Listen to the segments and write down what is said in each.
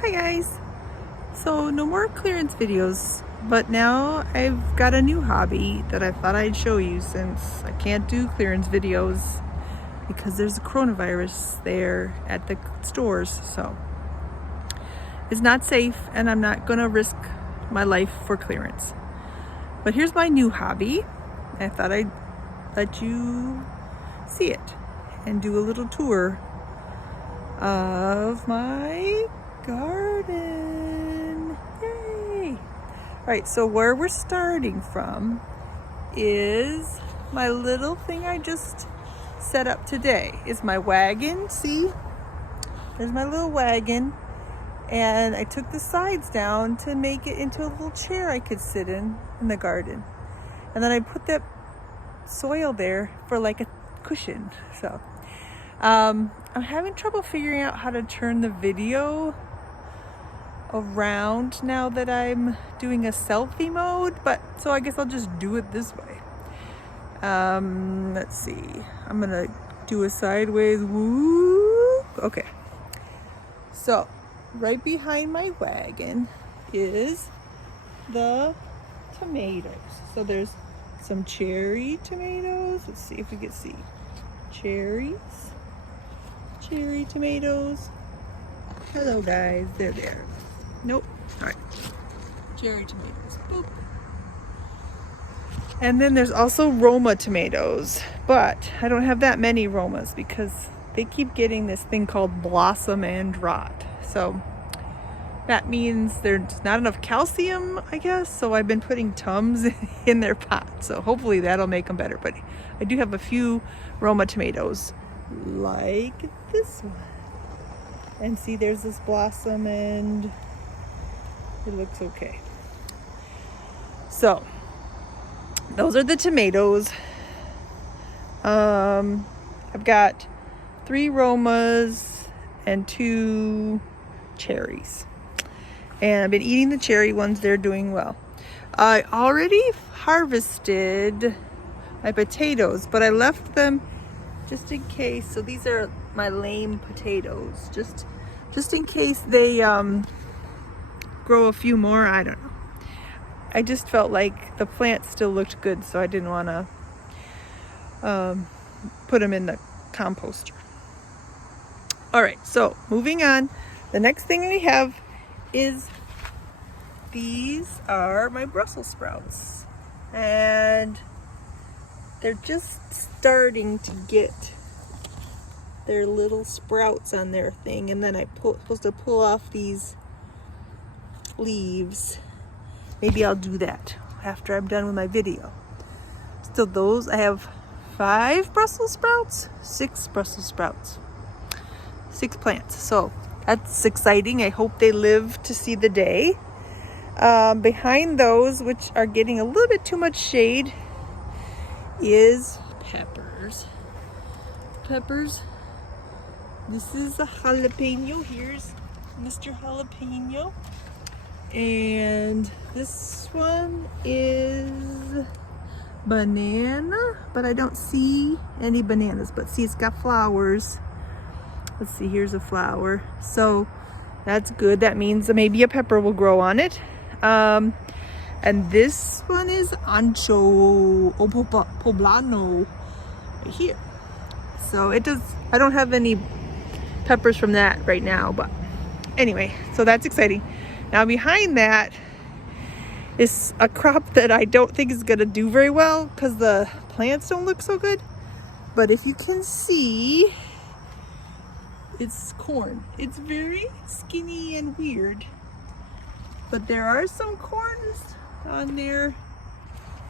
Hi guys! So no more clearance videos, but now I've got a new hobby that I thought I'd show you since I can't do clearance videos because there's a coronavirus there at the stores. So it's not safe and I'm not gonna risk my life for clearance. But here's my new hobby. I thought I'd let you see it and do a little tour of my garden. Yay! Alright, so where we're starting from is my little thing I just set up today. Is my wagon. See? There's my little wagon. And I took the sides down to make it into a little chair I could sit in the garden. And then I put that soil there for like a cushion. So I'm having trouble figuring out how to turn the video around now that I'm doing a selfie mode, but so I guess I'll just do it this way. Let's see. I'm gonna do a sideways whoop. Okay. So right behind my wagon is the tomatoes. So there's some cherry tomatoes. Let's see if we can see. Cherry tomatoes. Hello guys, they're there. Nope. All right. Cherry tomatoes. Boop. And then there's also Roma tomatoes, but I don't have that many Romas because they keep getting this thing called blossom and rot. So that means there's not enough calcium, I guess. So I've been putting Tums in their pot. So hopefully that'll make them better. But I do have a few Roma tomatoes like this one. And see, there's this blossom and it looks okay. So those are the tomatoes. I've got 3 Romas and 2 cherries. And I've been eating the cherry ones. They're doing well. I already harvested my potatoes, but I left them just in case. So these are my lame potatoes, just in case they grow a few more. I don't know. I just felt like the plant still looked good, so I didn't want to put them in the composter. All right, so moving on. The next thing we have is these are my Brussels sprouts, and they're just starting to get their little sprouts on their thing, and then I'm supposed to pull off these leaves. Maybe I'll do that after I'm done with my video. So those, I have 5 Brussels sprouts, 6 Brussels sprouts, 6 plants. So that's exciting. I hope they live to see the day. Behind those, which are getting a little bit too much shade, is peppers. This is a jalapeno. Here's Mr. Jalapeno. And this one is banana, but I don't see any bananas. But see, it's got flowers. Let's see, here's a flower. So that's good. That means that maybe a pepper will grow on it. And this one is ancho poblano right here. So it does, I don't have any peppers from that right now, but anyway, so that's exciting. Now behind that is a crop that I don't think is gonna do very well because the plants don't look so good. But if you can see, it's corn. It's very skinny and weird, but there are some corns on there.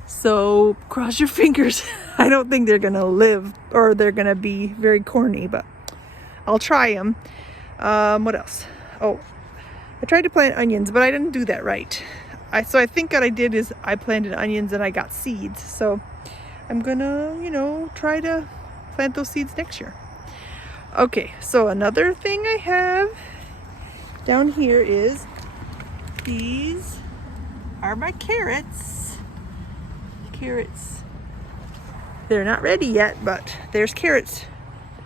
So cross your fingers. I don't think they're gonna live, or they're gonna be very corny, but I'll try them. What else? Oh, I tried to plant onions, but I didn't do that right. So I think what I did is I planted onions and I got seeds. So I'm gonna, try to plant those seeds next year. Okay, so another thing I have down here is these are my carrots. They're not ready yet, but there's carrots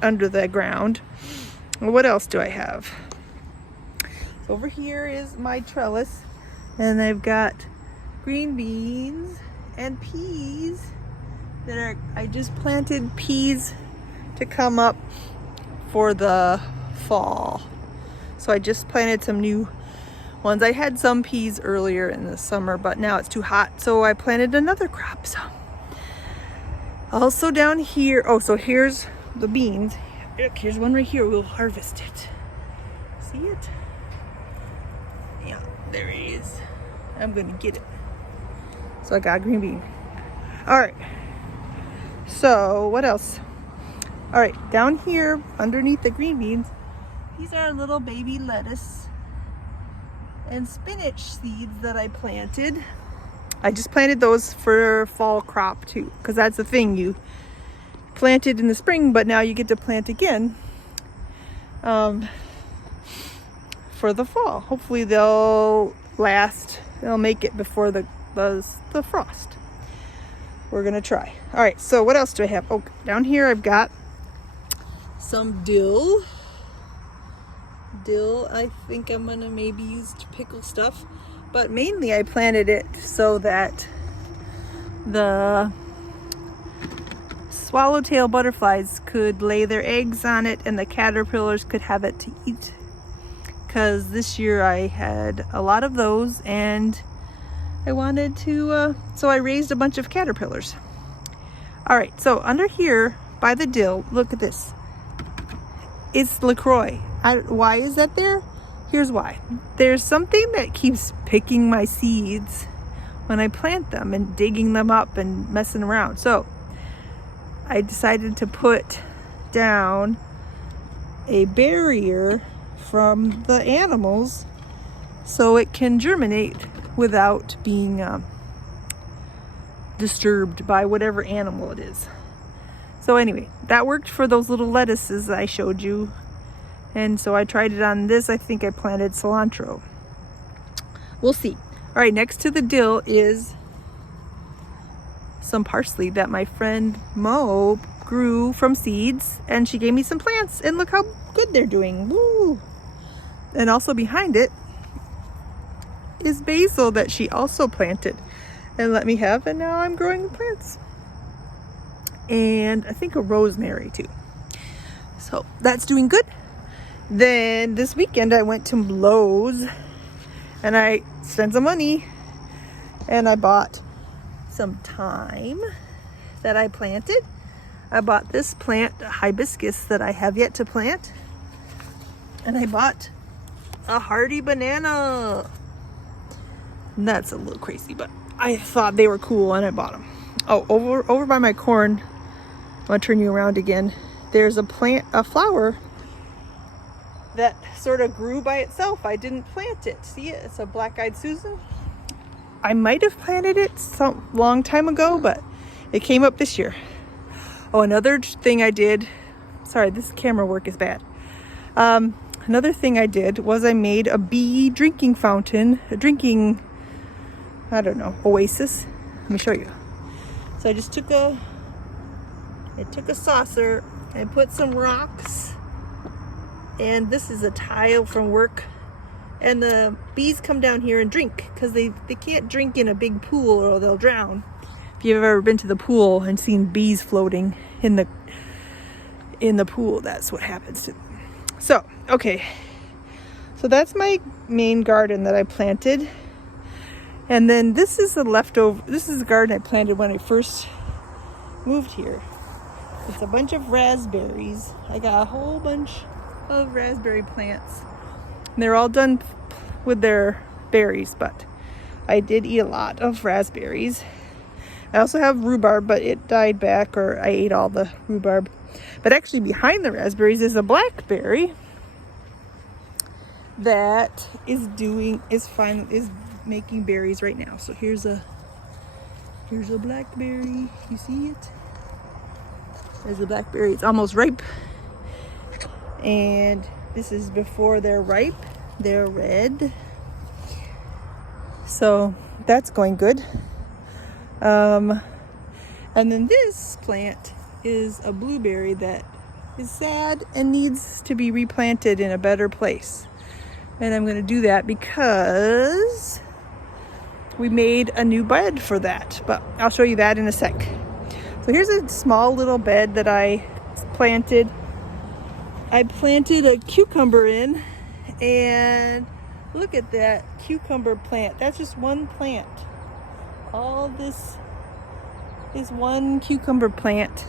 under the ground. Well, what else do I have? Over here is my trellis, and I've got green beans and peas that are, I just planted peas to come up for the fall. So I just planted some new ones. I had some peas earlier in the summer, but now it's too hot, so I planted another crop. So also down here, oh, so here's the beans. Look, here's one right here. We'll harvest it. See it? Yeah, there it is. I'm gonna get it. So I got a green bean. All right. So what else? All right, down here underneath the green beans, these are little baby lettuce and spinach seeds that I planted. I just planted those for fall crop too, because that's the thing, you planted in the spring, but now you get to plant again for the fall. Hopefully they'll last, they'll make it before the frost. We're gonna try. All right, so what else do I have? Oh, down here I've got some dill. Dill, I think I'm gonna maybe use to pickle stuff, but mainly I planted it so that the swallowtail butterflies could lay their eggs on it and the caterpillars could have it to eat. Because this year I had a lot of those and I wanted to, so I raised a bunch of caterpillars. All right, so under here by the dill, look at this. It's LaCroix. Why is that there? Here's why. There's something that keeps picking my seeds when I plant them and digging them up and messing around. So I decided to put down a barrier from the animals so it can germinate without being disturbed by whatever animal it is. So anyway, that worked for those little lettuces I showed you. And so I tried it on this. I think I planted cilantro. We'll see. All right, next to the dill is some parsley that my friend Mo grew from seeds, and she gave me some plants, and look how good they're doing. Woo! And also behind it is basil that she also planted and let me have, and now I'm growing the plants. And I think a rosemary too. So that's doing good. Then this weekend I went to Lowe's and I spent some money and I bought some thyme that I planted. I bought this plant, a hibiscus that I have yet to plant. And I bought a hardy banana. And that's a little crazy, but I thought they were cool and I bought them. Oh, over by my corn, I'm gonna turn you around again. There's a flower that sort of grew by itself. I didn't plant it. See it? It's a black-eyed Susan. I might have planted it some long time ago, but it came up this year. Oh, another thing I did, sorry, this camera work is bad. Another thing I did was I made a bee drinking fountain, a drinking, I don't know, oasis. Let me show you. So I just took a saucer and put some rocks, and this is a tile from work, and the bees come down here and drink because they can't drink in a big pool or they'll drown. If you've ever been to the pool and seen bees floating in the pool, that's what happens to them. So, okay. So that's my main garden that I planted. And then this is the leftover, this is the garden I planted when I first moved here. It's a bunch of raspberries. I got a whole bunch of raspberry plants. And they're all done with their berries, but I did eat a lot of raspberries. I also have rhubarb, but it died back, or I ate all the rhubarb. But actually behind the raspberries is a blackberry that is making berries right now. So here's a blackberry. You see it? There's a blackberry. It's almost ripe. And this is before they're ripe. They're red. So that's going good. And then this plant is a blueberry that is sad and needs to be replanted in a better place. And I'm gonna do that because we made a new bed for that, but I'll show you that in a sec. So here's a small little bed that I planted. I planted a cucumber in, and look at that cucumber plant. That's just one plant. All this is one cucumber plant.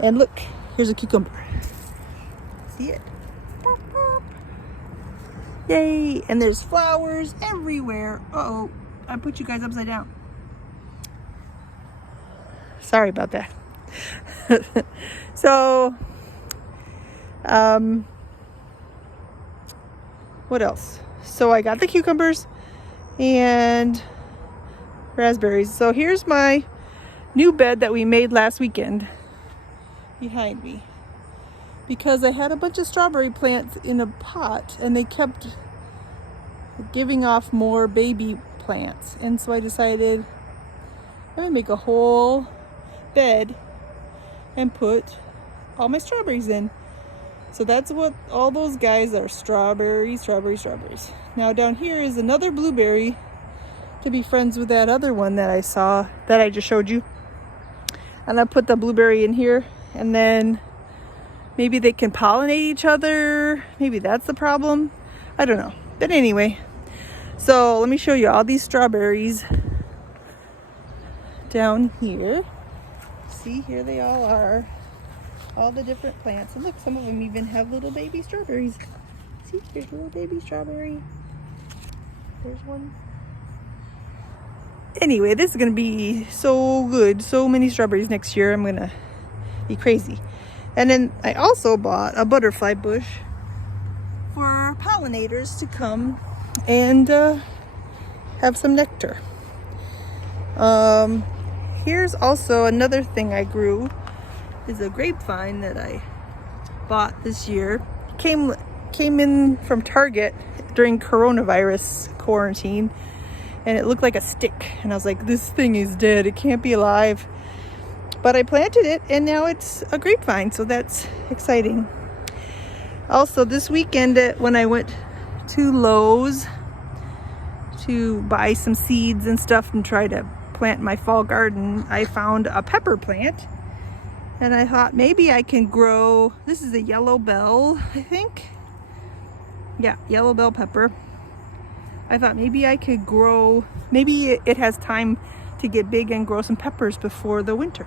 And look, here's a cucumber. See it? Pop, pop. Yay! And there's flowers everywhere. Uh-oh, I put you guys upside down. Sorry about that. So, what else? So I got the cucumbers and raspberries. So here's my new bed that we made last weekend behind me, because I had a bunch of strawberry plants in a pot and they kept giving off more baby plants, and so I decided I'm gonna make a whole bed and put all my strawberries in. So that's what all those guys are. Strawberries, strawberries, strawberries. Now down here is another blueberry to be friends with that other one that I saw, that I just showed you. And I put the blueberry in here, and then maybe they can pollinate each other. Maybe that's the problem. I don't know. But anyway, so let me show you all these strawberries down here. See, here they all are. All the different plants. And look, some of them even have little baby strawberries. See, there's a little baby strawberry. There's one. Anyway, this is gonna be so good. So many strawberries next year. I'm gonna be crazy. And then I also bought a butterfly bush for pollinators to come and have some nectar. Here's also another thing I grew, is a grapevine that I bought this year. Came in from Target during coronavirus quarantine, and it looked like a stick, and I was like, this thing is dead, it can't be alive. But I planted it and now it's a grapevine, so that's exciting. Also this weekend, when I went to Lowe's to buy some seeds and stuff and try to plant my fall garden, I found a pepper plant. And I thought maybe I can grow, this is a yellow bell, I think. Yeah, yellow bell pepper. I thought maybe I could grow, maybe it has time to get big and grow some peppers before the winter.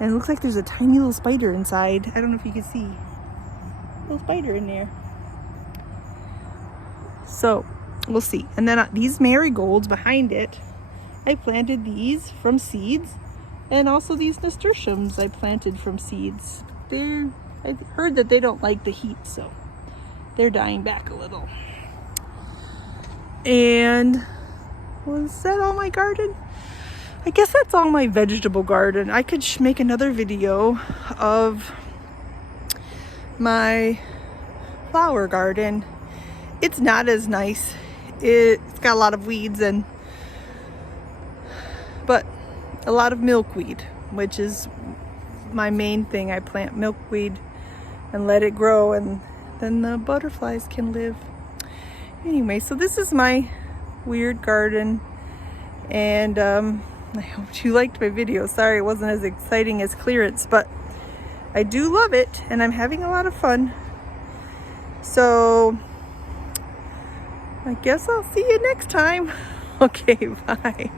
And it looks like there's a tiny little spider inside. I don't know if you can see. Little spider in there. So, we'll see. And then these marigolds behind it, I planted these from seeds. And also these nasturtiums I planted from seeds. I heard that they don't like the heat, so they're dying back a little. And was that all my garden? I guess that's all my vegetable garden. I could make another video of my flower garden. It's not as nice. It's got a lot of weeds but a lot of milkweed, which is my main thing. I plant milkweed and let it grow, and then the butterflies can live. Anyway, so this is my weird garden, and I hope you liked my video. Sorry it wasn't as exciting as clearance, but I do love it and I'm having a lot of fun. So I guess I'll see you next time. Okay, bye.